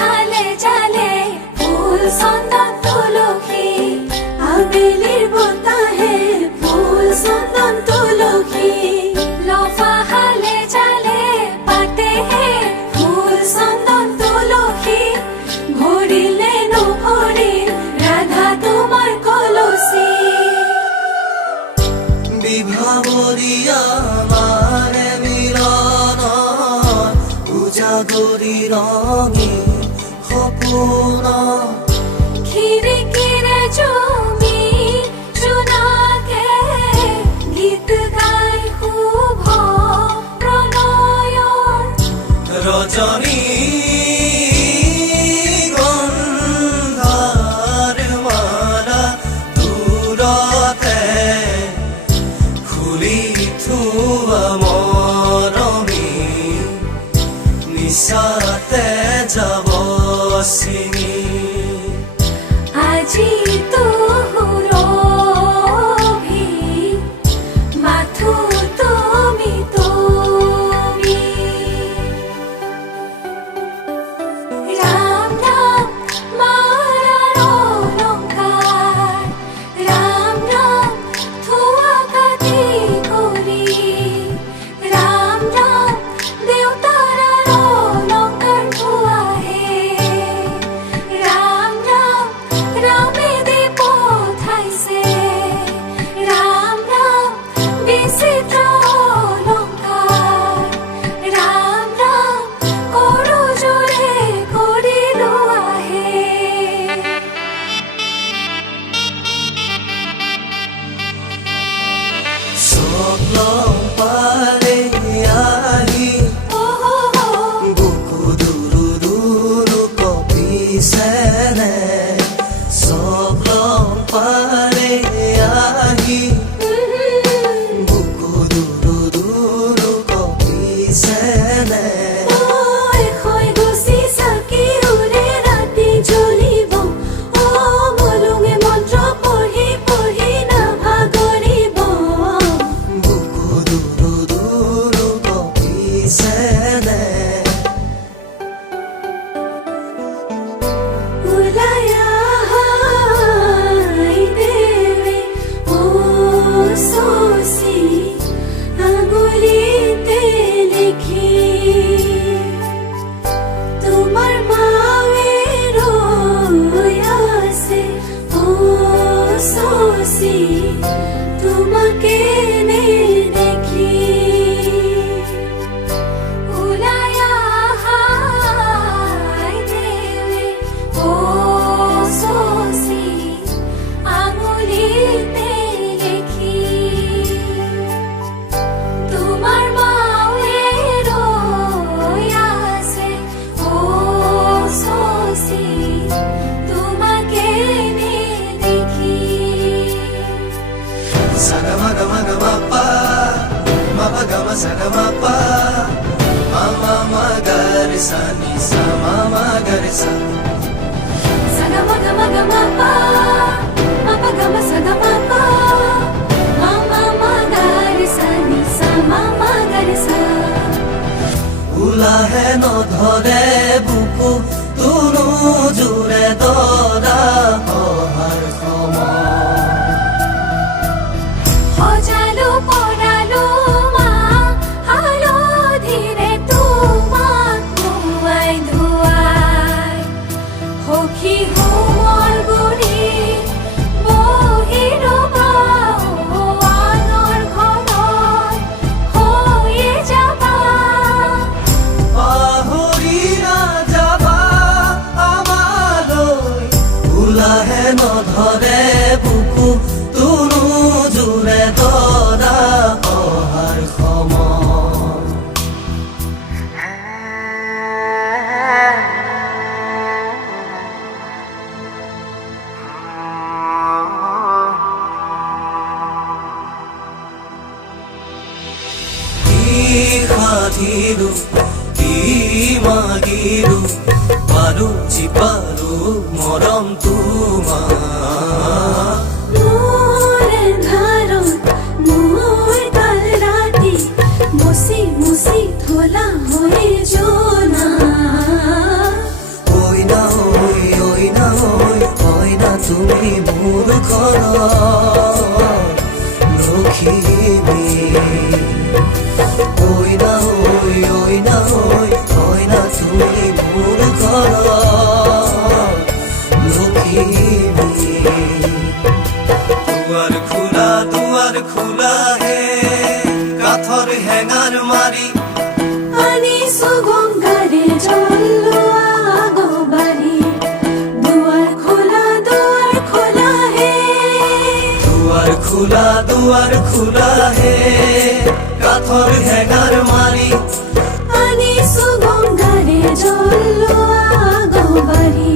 হালে জালে ফুল চন্দন তুলসী আবেলিৰ বতাহে ফুল চন্দন তুলসী লফা হালে জালে পাতেহে ফুল চন্দন তুলসী ভৰিলে নভৰিল ৰাধা তোমাৰ কলচী বিভাবরিয়া মারে মিলন উজাগরি রঙি সপোন খিৰিকীৰে জমি জোনাকে গীত গাই শুভ প্ৰণয়ৰ রজনী গন্ধার মালা দূরতে খুলি থোৱা মৰমী নিশাতে যাব চিনি আজি তো সুৰভি মাথো তুমি তুমি ৰাম নাম মাৰাৰ অলংকাৰ ৰাম নাম থোৱা কাটি কৰি ৰাম নাম দেউতাৰ অলংকাৰ থোৱাহে ৰাম নাম ৰামে দি পঠাইছে ৰাম নাম বিচিত্ৰ অলংকাৰ ৰাম নাম কৰজোৰে কৰিলো আহে চকলং পালে আহি বুকু দুৰু দুৰু কপিছেনে চকলং পালে আহি বুকু দুৰু দুৰু কপিছেনে হৈ গুচি চাকি উৰে ৰাতি জ্বলিব মলুঙে মন্ত্ৰ পঢ়ি পঢ়ি নাভাগৰিব বুকু দুৰু দুৰু কপিছেনে ওলাই আহাই দেৱে শশী আঙুলিতে লিখি তোমাৰ মাৱে ৰৈ আছে শশী তোমাকে নেদেখি ওলাই আহাই দেৱে শশী আঙুলিতে লিখি তোমাৰ মাৱে ৰৈ আছে শশী তোমাকে নেদেখি Sagamagama mapagama sagamapa mama magarisa nisa mama garisa Sagamagama-gamapa, mapagama sagamapa, mama magarisa nisa mama garisa উলাহে নধৰে বুকু তুনু জোৰে দৰা অহাৰ সময় সজালো পৰালো মা হালধিৰে তোমাক ধুৱাই ধুৱাই সখী হোমৰ গুৰি বহি ৰবা আনৰ ঘৰত হৈয়ে যাবা পাহৰি নাযাবা আমালৈ উলাহে নধৰে বুকু তুনু জোৰে দৰা অহাৰ সময় কি সাধিলো কি মাগিলো পাৰো চিপাৰো মৰম তোমাৰ মোৰ এন্ধাৰত মোৰ কাল ৰাতি মুচি মুচি থলা হৈ জনা তুমি মোৰ ঘৰৰ লখিমী ঐ না তুমি মোৰ ঘৰৰ লখিমী দুৱাৰ খোলা হে কাঠৰ হেঙাৰ মাৰি আনিছো গংগাৰে জল লোৱা আগবাঢ়ি দুৱাৰ খোলা হে দুৱাৰ খোলা হে কাঠৰ হেঙাৰ মাৰি আনিছো গংগাৰে জল লোৱা আগবাঢ়ি